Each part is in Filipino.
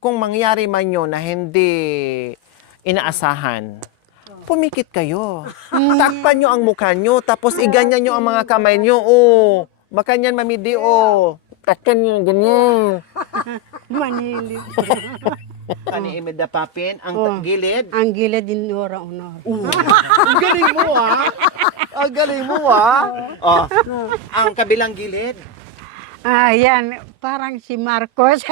Kung mangyari man yun na hindi inaasahan, pumikit kayo. Takpan nyo ang mukha nyo, tapos iganyan nyo ang mga kamay nyo. Oh, makanyan mamidi, oh. Takpan nyo, ganyan. Manilip. Kani imeda papin, ang gilid. Ang gilid din ora-unor. Ang galing mo, ah. Ang galing mo, ah. Oh, ang kabilang gilid. Ah, yan. Parang si Marcos.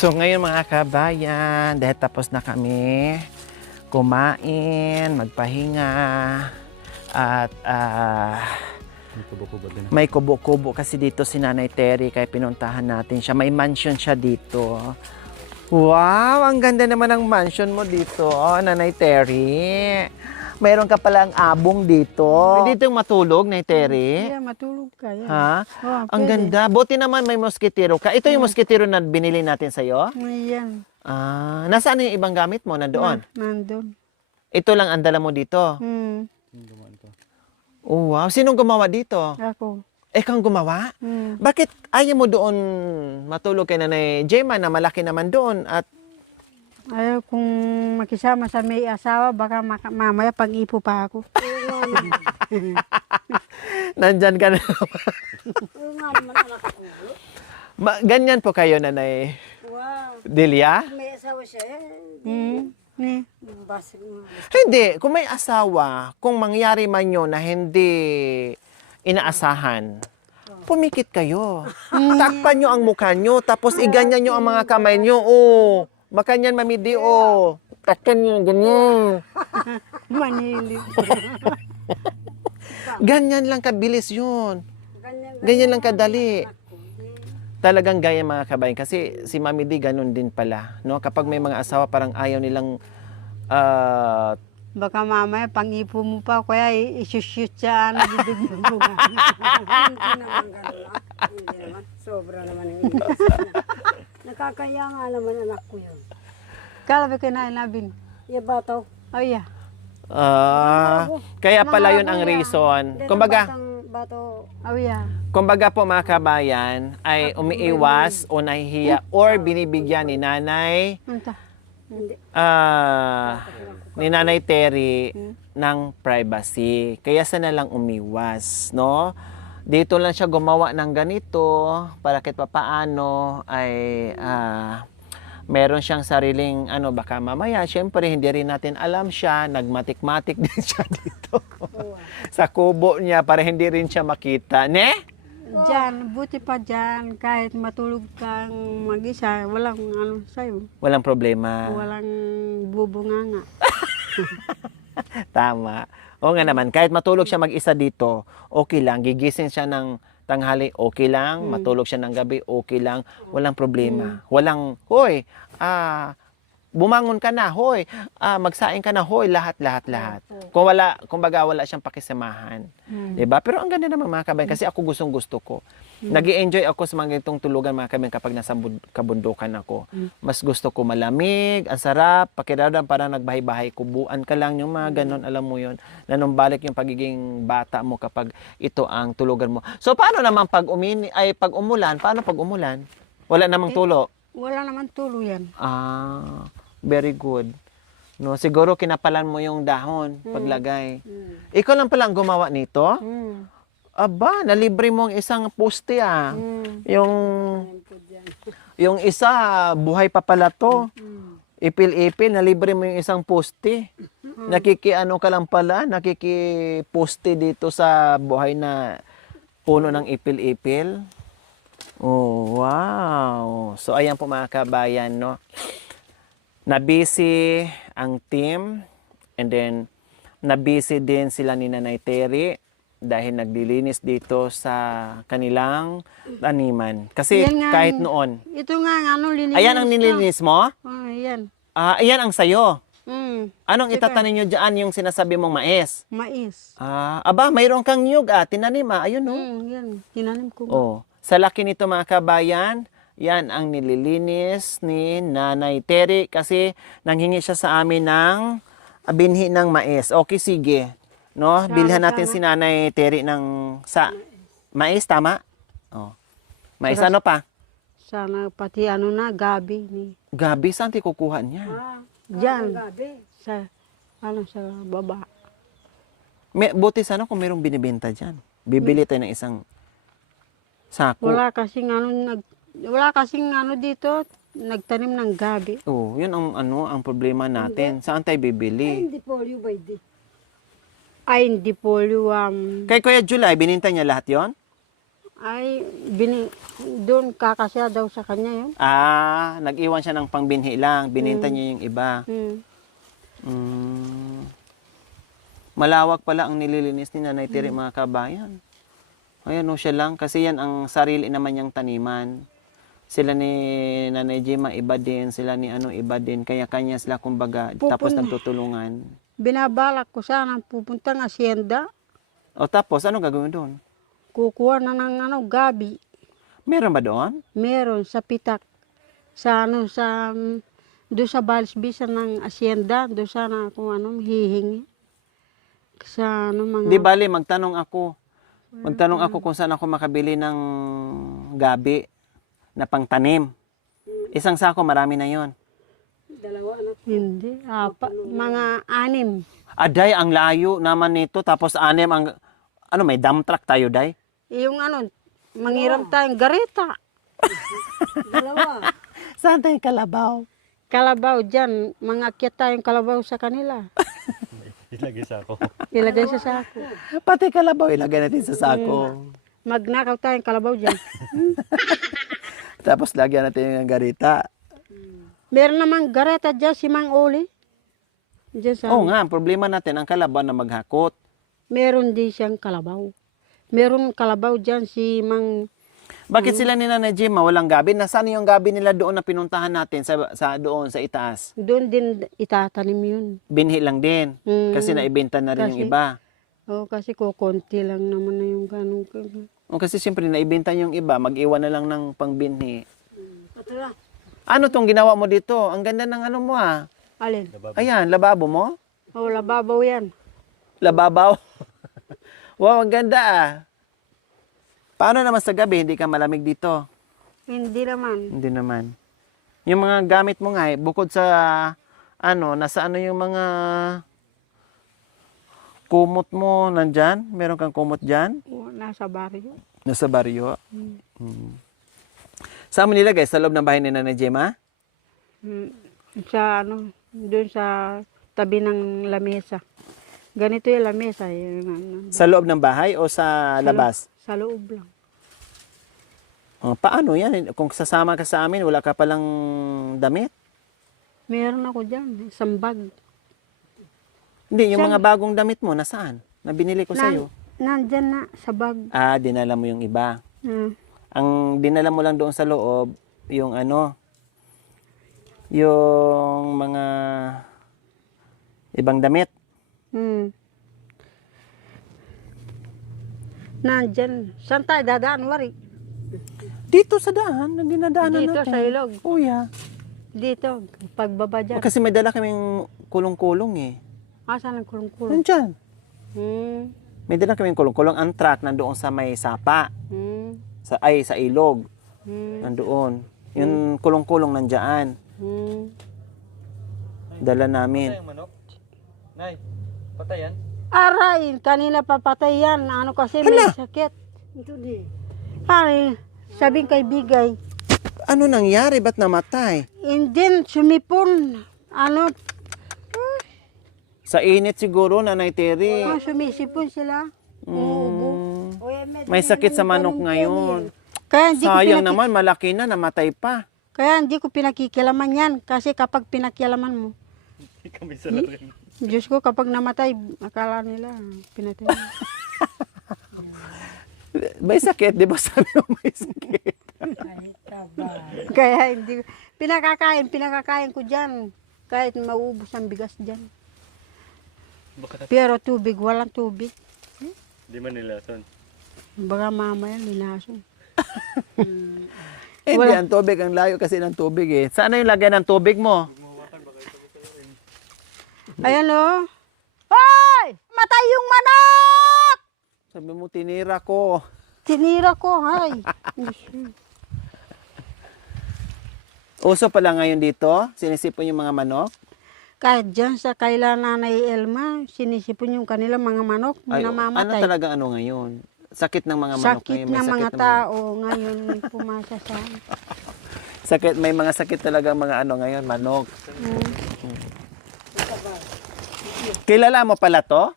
So ngayon mga kabayan, dahil tapos na kami kumain, magpahinga, at may kubo-kubo kasi dito si Nanay Terry, kaya pinuntahan natin siya. May mansion siya dito. Wow, ang ganda naman ng mansion mo dito, Nanay Terry. Mayroon ka palang abong dito. Dito yung matulog, Nanay Terry. Kaya matulog ka. Yan. Ha? Oh, Ang ganda. Buti naman may moskitero ka. Ito yung moskitero na binili natin sa'yo? Ayan. Ah, nasaan yung ibang gamit mo? Nandoon? Nandun. Ito lang ang dala mo dito? Oh, wow. Sinong gumawa dito? Ako. Kang gumawa? Bakit ayaw mo doon matulog kay Nanay Gemma na malaki naman doon at Ayaw kung makisama sa may asawa, baka mamaya pag-ipo pa ako. nandyan ka na ganyan po kayo, Nanay Delia? May asawa siya Hindi. Kung may asawa, kung mangyari man yun na hindi inaasahan, pumikit kayo. Takpan nyo ang mukha nyo, tapos iganyan nyo ang mga kamay nyo. Oh, makanyan mamidi, oh. Takpan nyo, ganyan. Manilip. Ganyan lang kabilis yun. Ganyan lang kadali. Talagang gaya mga kabayan. Kasi si Mami D, ganun din pala. No? Kapag may mga asawa, parang ayaw nilang Baka mamaya pang-ipo mo pa, kaya isushoot siya, bibig mo. Hindi naman. Sobra naman yung inis. Nakakaya nga naman anak ko yun. Kalabi ko na inabing. Iya bataw. Oh, yeah. kaya pala yun ang reason. Kumbaga, Bato. Oh, yeah. kumbaga po mga kabayan, ay umiiwas o nahihiya or binibigyan ni Nanay Anta. Hindi. ni Nanay Terry ng privacy. Kaya sana lang umiwas, no? Dito lang siya gumawa ng ganito para kahit papaano ay meron siyang sariling baka mamaya, syempre hindi rin natin alam siya, nagmatik-matik din siya dito. Sa kubo niya para hindi rin siya makita, ne? Diyan, buti pa dyan, kahit matulog kang mag-isa, walang sa'yo. Walang problema. Walang bubunganga. Tama. O nga naman, kahit matulog siya mag-isa dito, okay lang. Gigising siya ng tanghali, okay lang. Matulog siya ng gabi, okay lang. Walang problema. Walang, hoy, bumangon ka na, hoy, magsaing ka na, hoy, lahat. Kumbaga wala siyang pakisamahan. 'Di ba? Pero ang ganda naman mga kabayan kasi ako gusto ko. Nag-i-enjoy ako sa mga ganitong tulugan mga kabayan kapag nasa kabundukan ako. Mas gusto ko malamig, ang sarap, pakiramdam parang nagbahay-bahay, kubuan ka lang yung mga ganon, alam mo 'yon. Nanumbalik yung pagiging bata mo kapag ito ang tulugan mo. So paano naman pag umulan? Paano pag umulan? Wala namang tulo. Wala naman tulo yan. Very good. No, siguro kinapalan mo yung dahon paglagay. Ikaw lang pala ang gumawa nito? Aba, nalibre mo ang isang poste Yung isa, buhay pa pala to. Ipil-ipil, nalibre mo yung isang poste. Nakikiano ka lang pala, nakikiposte dito sa buhay na puno ng ipil-ipil. Oh, wow. So, ayan po mga kabayan, no? Nabisi ang team and then nabisi din sila ni Nanay Terry dahil naglilinis dito sa kanilang taniman. Kasi Yan nga kahit ang- noon. Ito nga ang ano, lininis Ayan ang ko. nililinis mo? Oh, yan. Ayan ang sayo. Anong Teka. itatanim nyo dyan yung sinasabi mong mais? Mais. Aba, mayroon kang niyog tinanim Ayun no? Yan. Tinanim ko. Oh, sa laki nito mga kabayan, yan ang nililinis ni Nanay Terry kasi nanghingi siya sa amin ng binhi ng mais. Okay, sige. No, bilhan natin si Nanay Terry ng mais, tama? Oh. Mais ano pa? Sana pati ano na, gabi. Gabi, saan tayo kukuha niya? Diyan. Gabi. Sa baba. Buti sana kung mayroong binibenta dyan. Bibili tayo ng isang sako. Wala kasing ano dito, nagtanim ng gabi. Oh, yun ang problema natin. Saan tayo bibili? Hindi polio ba hindi? Ay, hindi polio. Kay Kuya July, bininta niya lahat yon? Ay, doon kakasya daw sa kanya yun. Nag-iwan siya ng pangbinhi lang. Bininta niya yung iba. Malawak pala ang nililinis ni Nanay Terry, mga kabayan. Ayan o, siya lang. Kasi yan ang sarili naman niyang taniman. Sila ni Nanay Gemma, iba din. Sila ni iba din. Kanya-kanya sila, kumbaga, tapos nagtutulungan. Binabalak ko sana pupuntang asyenda. O tapos, ano gagawin doon? Kukuha na ng gabi. Meron ba doon? Meron sa pitak. Sa doon sa Balsbisa ng asyenda, doon sana kung hihingi. Sa mga... Di bali, magtanong ako. Magtanong ako kung saan ako makabili ng gabi na pangtanim. Isang sako, marami na yon. Dalawa anak. Hindi. Mga 6. Aday, ang layo naman nito. Tapos 6 ang... may dump truck tayo, Day? Yung mangiram tayong gareta. Dalawa. Saan tayo kalabaw? Kalabaw dyan. Mga akyat tayong kalabaw sa kanila. Ilagay sa ako. Ilagay sa sako. Pati kalabaw, ilagay natin sa sako. Magnakaw tayong kalabaw dyan. Tapos lagyan natin ng garita. Meron namang gareta dyan si Mang Oli. Dyan sa... Oo nga, ang problema natin, ang kalabaw na maghakot. Meron din siyang kalabaw. Meron kalabaw dyan si Mang... Bakit sila ni Nanay Gemma walang gabi? Nasaan yung gabi nila doon na pinuntahan natin sa doon sa itaas? Doon din itatanim yun. Binhi lang din. Kasi naibenta na rin yung Kasi- iba. Kasi kukunti lang naman na yung ganun. O kasi siyempre naibenta yung iba, mag-iwan na lang ng pangbinhi. Patara. Ano tong ginawa mo dito? Ang ganda ng mo Alin? Ayan, lababo mo? Lababaw yan. Lababaw. Wow, ang ganda Paano naman sa gabi, hindi ka malamig dito? Hindi naman. Hindi naman. Yung mga gamit mo nga, bukod sa nasa yung mga kumot mo nandyan? Meron kang kumot dyan? Nasa baryo. Nasa baryo? Saan mo nilagay? Sa loob ng bahay ni Nanay Gemma? Sa doon sa tabi ng lamesa. Ganito yung lamesa. Sa loob ng bahay o sa labas? Sa loob lang. Paano yan? Kung sasama ka sa amin, wala ka palang damit? Meron ako dyan. Isang bag. Hindi, yung mga bagong damit mo, nasaan? Na binili ko sa'yo. Nandyan na sa bag. Dinala mo yung iba. Hmm. Ang dinala mo lang doon sa loob, yung yung mga ibang damit. Nandyan. Saan tayo dadaan, Wari? Dito sa daan, dinadaanan Dito, natin. sa ilog. Oh, yeah. Dito, pagbaba dyan. Kasi may dala kaming kulong-kulong eh. Saan ang kulong-kulong? Nandyan. Hmm. May dala kaming kulong-kulong. Ang truck nandoon sa may sapa. Hmm. Sa ilog. Hmm. Nandoon. Yung kulong-kulong nandiyan. Hmm. Dala namin. manok? Nay, patayan? Aray, kanina papatay yan. Ano kasi may sakit. Ito di. Ay, sabing kay Bigay. Ano nangyari? Ba't namatay? And then, sumipon. Sa init siguro, Nanay Terry. Sumisipon sila. Mm, Uy, may sakit sa manok ngayon. Kaya hindi, Sayang naman, malaki na, namatay pa. kaya hindi ko pinakikilaman yan. Kasi kapag pinakialaman mo, Hindi kami sa rin. Diyos ko, kapag namatay, akala nila, pinatay. May sakit, di ba sabi mo may sakit? Kaya hindi, pinakakain ko dyan. Kahit maubos ang bigas dyan. Pero tubig, walang tubig. Hindi man nilason. Baga mamaya, linason. Eh, hindi, ang tubig, ang layo kasi ng tubig eh. Saan na yung lagyan ng tubig mo? Ayan o. Hoy! Matay yung manok! Sabi mo, tinira ko. Tinira ko, hay. Uso pala ngayon dito, sinisipon yung mga manok. Kahit dyan sa kaila Nanay Elma, sinisipon yung kanila mga manok, Ay, ano namamatay. talaga ano ngayon? Sakit ng mga manok Sakit ngayon. May ng mga sakit tao ngayon may pumasa sa... Sakit, may mga sakit talaga mga ano ngayon, manok. Kilala mo pala to?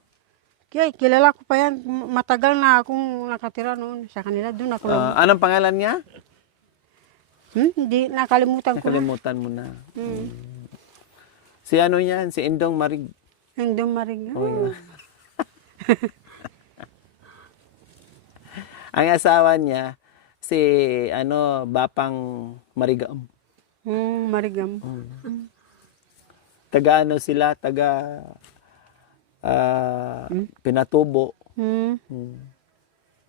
Kaya kilala ko pa yan. Matagal na akong nakatira noon sa kanila. Doon ako. Anong pangalan niya? Hindi, nakalimutan ko na. Nakalimutan mo na. Si ano yan? Si Indong Marig. Hindi marig. Oh, yun. Ang asawa niya, si ano, Bapang Marigam. Marigam. Taga ano sila, taga Pinatubo.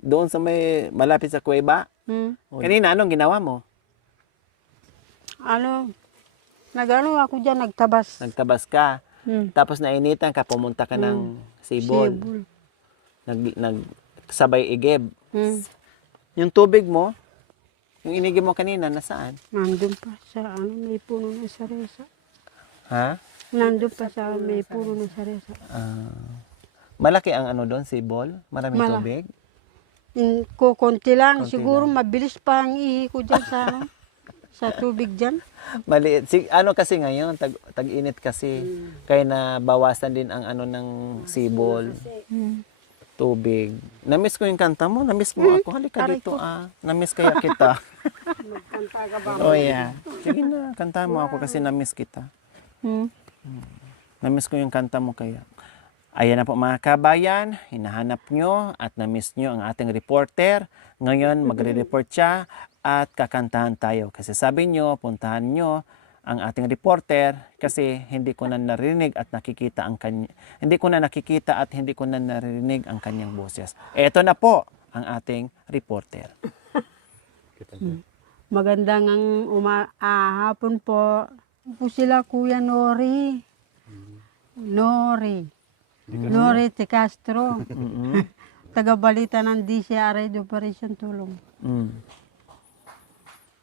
Doon sa may malapit sa Cueva. Kanina, anong ginawa mo? Ano, nagano ako dyan, nagtabas. Nagtabas ka. Tapos nainitan ka, pumunta ka ng Sibol. Sibol. Nagsabay igib. Yung tubig mo, yung inigib mo kanina, nasaan? Nandun pa sa ano, may puno ng saresa. Ha? Nandun pa sa may puno ng saresa. Malaki ang ano doon, Sibol? Maraming Mala- tubig? Konti lang. Konti Siguro mabilis pa ang ihi ko dyan sa ano, sa tubig dyan. Maliit. Ano kasi ngayon, tag-init kasi. Kaya na bawasan din ang ano ng Sibol. Tubig. Namiss ko yung kanta mo. Namiss mo ako. Halika aray dito ko. Namiss kaya kita. Magkanta ka ba? Oh yeah. Sige na, kanta mo ako kasi namiss kita. Namiss ko yung kanta mo kaya. Ayan na po mga kabayan, hinahanap nyo at namiss nyo ang ating reporter. Ngayon magre-report siya at kakantahan tayo. Kasi sabi nyo, puntahan nyo ang ating reporter kasi hindi ko na narinig at nakikita ang hindi ko na nakikita at hindi ko na narinig ang kanyang boses. Ito na po ang ating reporter. Magandang hapon po. Po sila Kuya Nori. Nori T. Castro. Taga-balita ng DCRA Operation Tulong.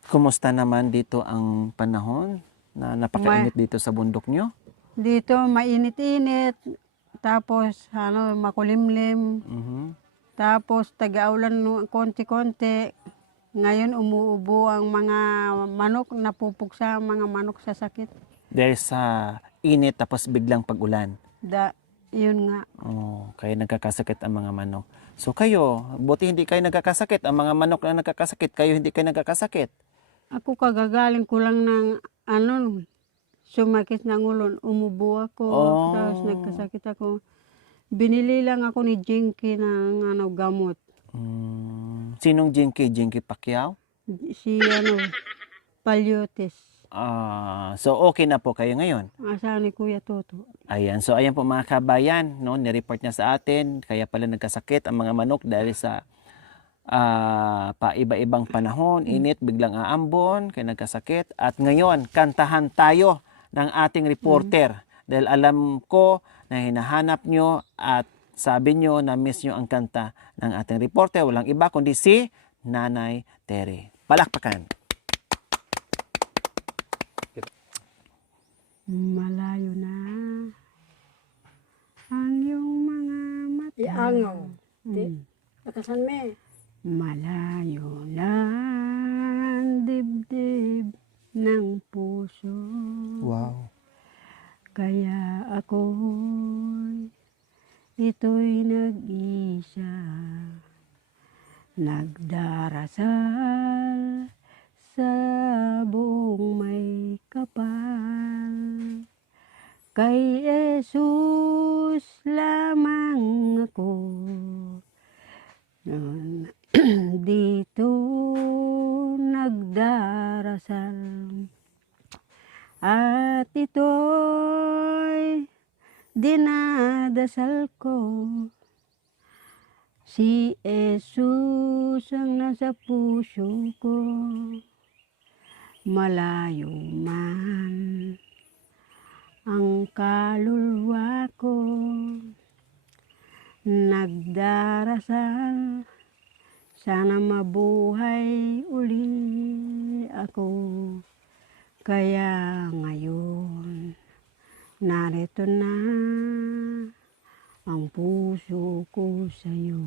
Kumusta naman dito ang panahon na napakainit dito sa bundok nyo? Dito mainit-init. Tapos ano, makulimlim. Tapos taga-ulan konti-konti. Ngayon umuubo ang mga manok, napupuksa ang mga manok sa sakit. Dahil sa init tapos biglang pag-ulan. Yun nga. Oh, kaya nagkakasakit ang mga manok. So kayo, buti hindi kayo nagkakasakit. Ang mga manok na nagkakasakit, kayo hindi kayo nagkakasakit. Ako kagagaling ko lang ng ano, sumakit ng ulo, umubo ako, tapos nagkasakit ako. Binili lang ako ni Jinky ng ano, gamot. Sinong Jinky? Jinky Pacquiao? Si ano, Palyotes. So okay na po kayo ngayon. Asahan ni Kuya Toto. Ayan, so ayan po mga kabayan, no, ni-report niya sa atin, kaya pala nagkasakit ang mga manok dahil sa paiba-ibang panahon, init, biglang aambon, kaya nagkasakit. At ngayon, kantahan tayo ng ating reporter dahil alam ko na hinahanap nyo at sabi nyo na miss nyo ang kanta ng ating reporter. Walang iba kundi si Nanay Terry. Palakpakan! Malayo na ang iyong mga mata. Iangaw. Lakasan me. Malayo na ang dibdib ng puso. Wow. Kaya ito'y nag-isa, nagdarasal sa buong may kapal. Kay Jesus lamang ako dito nagdarasal. At ito'y dinadasal ko, si Jesus ang nasa puso ko. Malayo man ang kaluluwa ko, nagdarasal, sana mabuhay uli ako. Kaya ngayon, narito na ang puso ko sa'yo.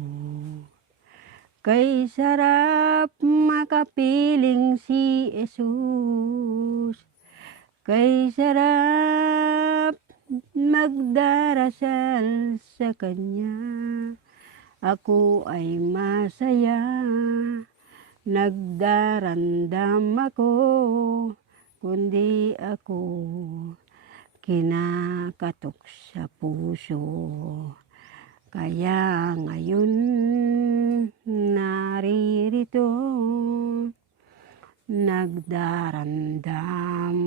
Kay sarap makapiling si Jesus, kay sarap magdarasal sa Kanya. Ako ay masaya, nagdarandam ako, kundi ako kinakatok sa puso. Kaya ngayon naririto, nagdarandam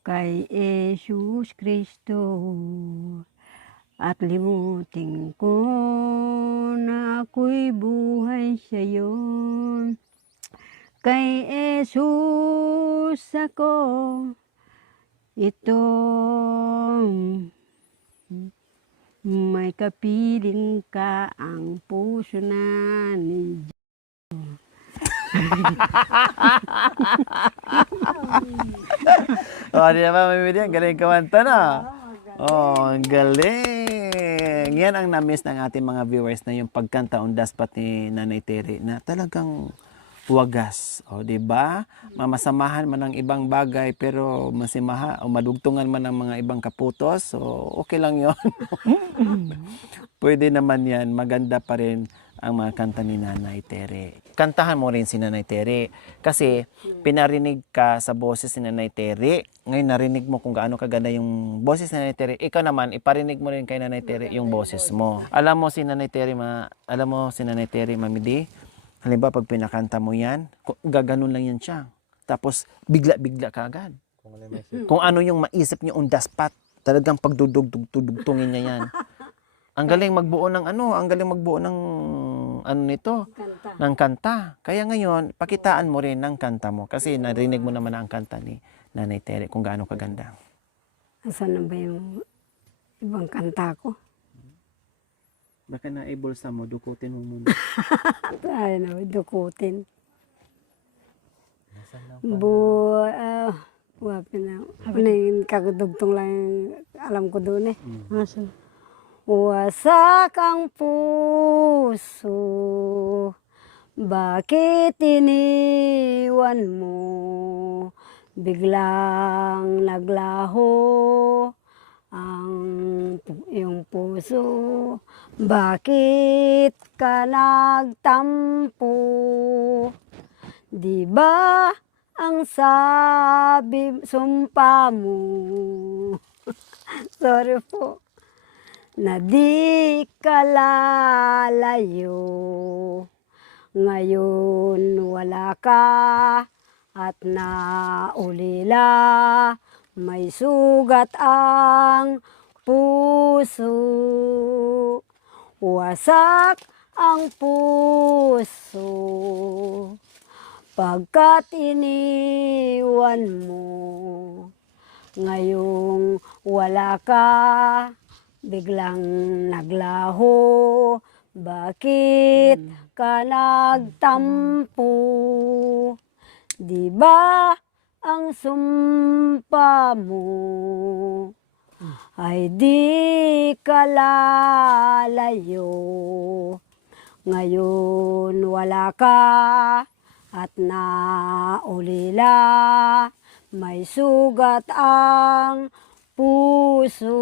kay Jesus Kristo. At limutin ko na ako'y buhay sa'yo. Kay Jesus ako, ito may kapiling ka ang puso na ni Di na ba, Mami Dian? Galing kumanta na. Ang galing. Yan ang na-miss ng ating mga viewers na yung pagkanta on the spot ni Nanay Tere na talagang wagas. Di ba? Mamasamahan man ng ibang bagay pero masimaha o madugtungan man ng mga ibang kaputos. So, okay lang yon. Pwede naman yan. Maganda pa rin ang mga kanta ni Nanay Tere. Kantahan mo rin si Nanay Tere kasi pinarinig ka sa boses ni Nanay Tere. Ngayon narinig mo kung gaano kaganda yung boses ni Nanay Tere. Ikaw naman, iparinig mo rin kay Nanay Tere yung boses mo. Alam mo si Nanay Tere, Mami Di, halimbawa pag pinakanta mo yan, gaganon lang yan siya. Tapos bigla-bigla ka agad. Kung ano yung maisip niyo on the spot, talagang pagdudugtungin niya yan. Ang galing magbuo ng ng kanta. Kaya ngayon, pakitaan mo rin ng kanta mo kasi narinig mo naman ang kanta ni Nanay Tere kung gaano kaganda. Asan na ba yung ibang kanta ko? Baka naibulsa mo, dukutin mo muna. Tayo na, dukutin. Wapin na. Yung kakadugtong lang yung alam ko doon eh. Asan? Wasak ang puso, bakit iniwan mo? Biglang naglaho ang iyong puso, bakit ka nagtampo? Di ba ang sumpa mo? Sorry po. Na di ka lalayo, ngayon wala ka at naulila, may sugat ang puso, wasak ang puso, pagkat iniwan mo, ngayong wala ka, biglang naglaho, bakit ka nagtampo? Di ba ang sumpa mo ay di ka lalayo? Ngayon wala ka at naulila, may sugat ang puso.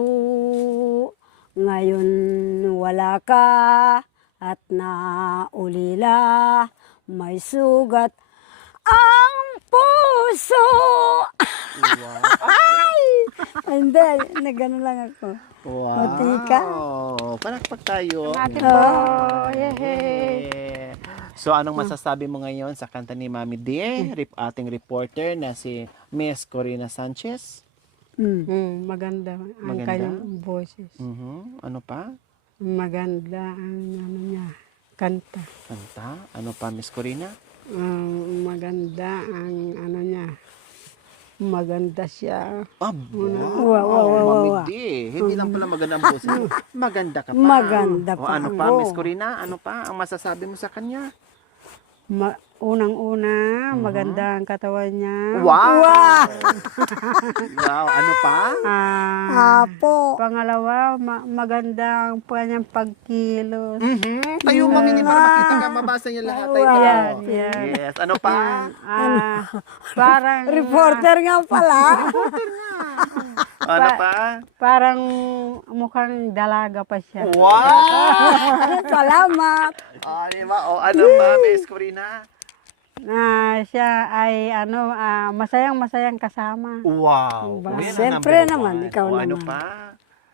Ngayon wala ka at naulila, may sugat ang puso. Ay! Hindi, nagano lang ako. Wow. Pati ka. Palakpak tayo. Natin Oh. po. Yehey. Yeah. So, anong masasabi mo ngayon sa kanta ni Mami D, ating reporter na si Miss Corina Sanchez? Maganda ang Maganda? kanyang boses. Ano pa? Maganda ang ano niya, kanta. Kanta? Ano pa, Miss Corina? Maganda ang ano niya. Maganda siya. Wow, Mami D. Hindi lang pala maganda ang boses. Maganda ka pa. Maganda O, pa ano pa, ako. Miss Corina? Ano pa ang masasabi mo sa kanya? Unang-una, maganda ang katawan niya. Wow! Wow, ano pa? Apo. Pangalawa, maganda ang kanyang pagkilos. Tayo, Mami D, para makita ka, mabasa niya lahat. Tayo. Yan, yan. Yes, ano pa? Parang Reporter nga pala. Ano pa? parang mukhang dalaga pa siya. Wow! Salamat. Di ba? O, ano pa, Miss Corina? Siya ay masayang kasama. Wow! Diba? Yan ang Siyempre number naman, one. ikaw O, ano naman. pa?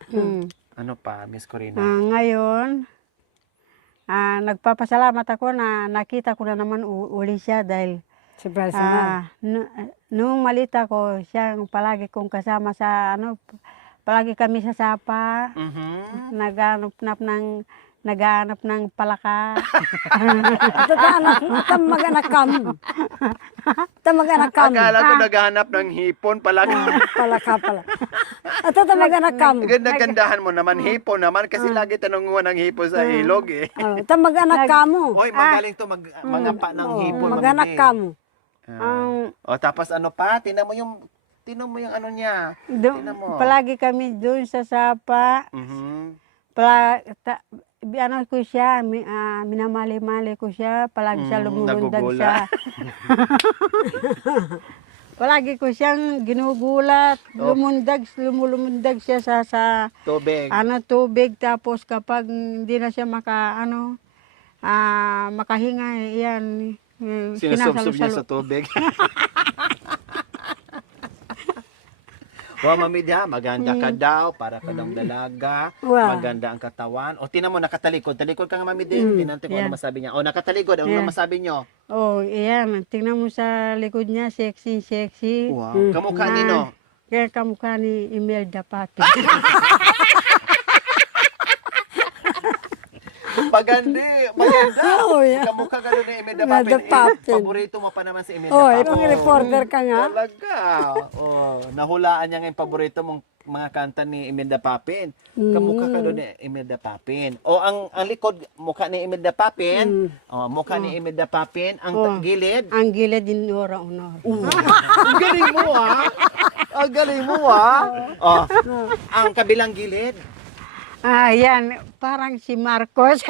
Mm. Ano pa, Miss Corina? Ngayon, nagpapasalamat ako na nakita ko na naman uli siya dahil Siyempre naman. nung malita ko, siya ang palagi kong kasama sa palagi kami sa sapa, naghanap ng palaka. Tamag-anak kam. Tamag-anak kam. Akala ko naghahanap ng hipon pala. Pala ka pala. At tamag-anak kam. Ganda-gandahan mo naman, hipon naman, kasi lagi tanunguhan ng hipon sa ilog eh. Tamag-anak ka mo. Hoy, magaling to mangapa ng hipon. Mag-anak Mami D. ka mo. O, tapos ano pa? Tinan mo yung ano niya. Tingnan mo. Palagi kami doon sa sapa. Ko siya, minamali-mali ko siya, palagi siya lumulundag nagugula. siya. Palagi ko siyang ginugulat, lumulundag siya sa Tubig. tubig, tapos kapag hindi na siya makahinga, yan, Sinusubsob niya sa tubig. Wow, Mami D, maganda ka daw, para ka daw dalaga, Wow. maganda ang katawan. O, tinan mo, nakatalikod. Talikod ka nga, Mami D. Tinantin ko ano masabi niya. O, nakatalikod, ano masabi niyo? Oh, iyan, tingnan mo sa likod niya, sexy. Wow. Kamukha nino? Kaya kamukha ni Imelda Papi. Maganda. Oh, yeah. Kamukha ka doon ni Imelda Imelda Papin. Papin. Paborito mo pa naman si Imelda Oh, Papin. ibang reporter ka nga. Talaga. Oh, nahulaan niya ngayon paborito mong mga kanta ni Imelda Papin. Kamukha ka doon ni Imelda Papin. O, ang likod, mukha ni Imelda Papin. O, mukha ni Imelda Papin. Ang gilid. Ang gilid din honor. Ang galing mo, ha? Ang galing mo, ha? O, ang kabilang gilid. Yan, parang si Marcos.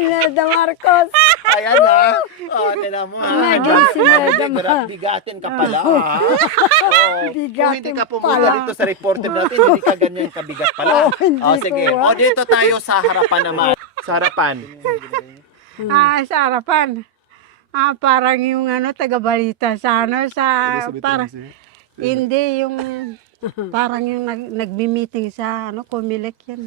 Imelda Marcos. Ayan na. Oh, tinan mo ha. Naging si Imelda Bigatin ka pala ha. Oh, kung hindi ka pumunta dito sa reporter natin, hindi ka ganyan kabigat pala. Oh, sige. Oh, dito tayo sa harapan naman. Sa harapan. Sa harapan. Parang yung taga-balita sa parang hindi yung parang yung nagmi-meeting sa Comelec yan.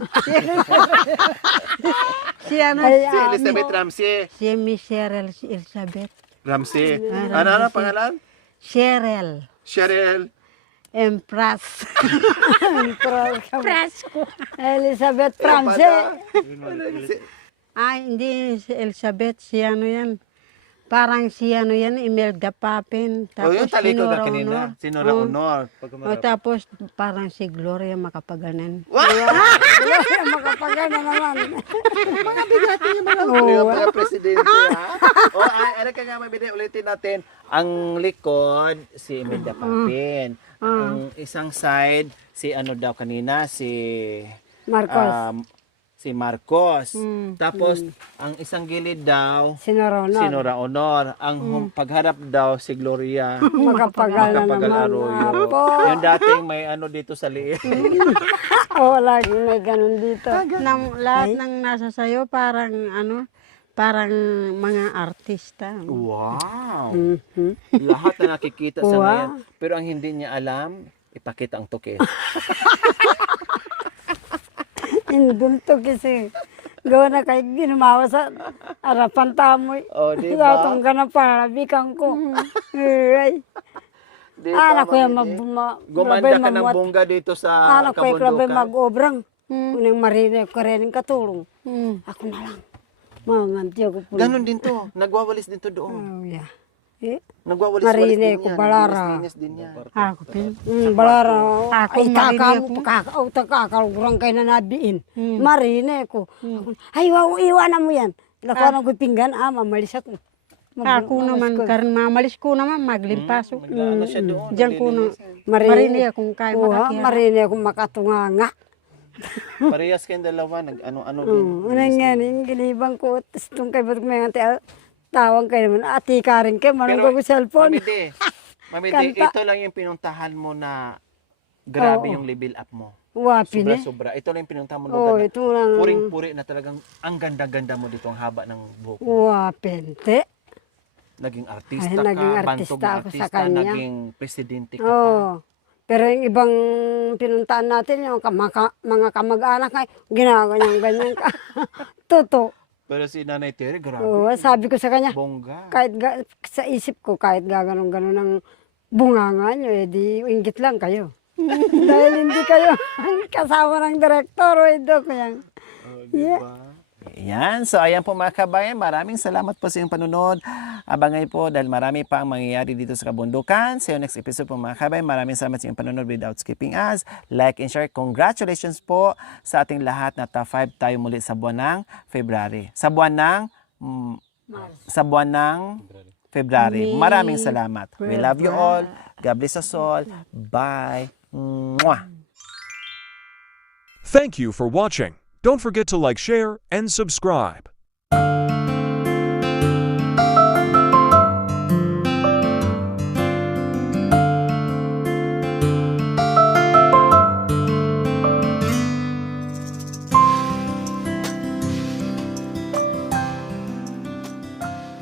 si Elizabeth Ramsey. Si Miss Cheryl Elizabeth. Ramsey. Ano pangalan? Cheryl Cheryl. Empras. Prasco. Elizabeth France. Hindi si Elizabeth, si yan. Parang si yan, Imelda Papin. Oh, yung talikod ka Sinora kanina. Honor. Sinora Honor. Tapos parang si Gloria Macapagal. Makapagana naman. Mga presidente ha. O, ano ka nga mabili, ulitin natin. Ang likod, si Imelda Papin. Ang isang side, si ano daw kanina, si Marcos. si Marcos. Mm. Tapos, ang isang gilid daw, Sinorono. si Nora Honor. Ang pagharap daw, si Gloria Makapagal na Makapagal naman. Arroyo. Apo. Yung dating may ano dito sa liit. Oo, lagi may ganun dito. Lahat ng nasa sayo parang parang mga artista. Wow! Mhm. Lahat na nakikita sa Wow. ngayon. Pero ang hindi niya alam, ipakita ang tukis. Indulto kasi. Gawa na kay ginumawa sa harapan tamoy. Oh, di Gatong ba? ka na parabikan ko. Ay. Di ba, Anak ko yung Mami? Gumanda ka ng bongga dito sa Anak ko yung klabe kabundukan. mag-obrang. Unang marine ko rin katulong. Mm. Ako na lang. Manganti ako po. Ganon din to. Nagwawalis din to doon. Oh, yeah. Eh, Nagwawalis-walis Marine din ko, yan. balara. Linis din yan. Ako pin. balara. Ako, Ay, marine kakamo, ako. kakalurang kayo na nabiin. Marine ko. Ako, ay, iwanan mo yan. Lakuan ako pinggan, mamalis ako. Ako naman, karon mamalis ko naman, maglimpaso. Maglaano siya doon. Diyan ko na, Marine. marine akong kaya Oo, makakira. marine ako makatunganga. Parehas kayong dalawa. Nag-ano-ano din. Unang yan, yung gilibang ko, tapos itong kay ba't may tawang kayo naman, ati ka rin kayo, manong ko cellphone. Mami D, Kanta. ito lang yung pinuntahan mo na grabe Oo. yung level up mo. Wapi na. Sobra-sobra. Ito lang yung pinuntahan mo Oo, lugar na ito lang. puring-puri na talagang ang ganda-ganda mo dito, ang haba ng buhok mo. Wapente. Naging artista Ay, ka, naging bantog artista na ako sa artista, kanya. naging presidente ka pa. Oo. Pero yung ibang pinuntahan natin, yung mga kamag-anak, ay ginagawa niyang ganyan ka. Totoo. Pero si Nanay Terry, grabe. Oo, sabi ko sa kanya, Bongga. kahit sa isip ko, kahit gaganon-ganon ng bunganga niyo, di inggit lang kayo. Dahil hindi kayo kasama ng direktor, o ito ko yan. Yan. So, ayan po mga kabayan. Maraming salamat po sa iyong panunod. Abangay po dahil marami pa ang mangyayari dito sa kabundukan. Sa next episode po mga kabayan. Maraming salamat sa iyong panunod without skipping us. Like and share. Congratulations po sa ating lahat na top 5 tayo muli sa buwan ng February. Sa buwan ng February. Maraming salamat. We love you all. God bless us all. Bye. Mwah. Thank you for watching. Don't forget to like, share, and subscribe.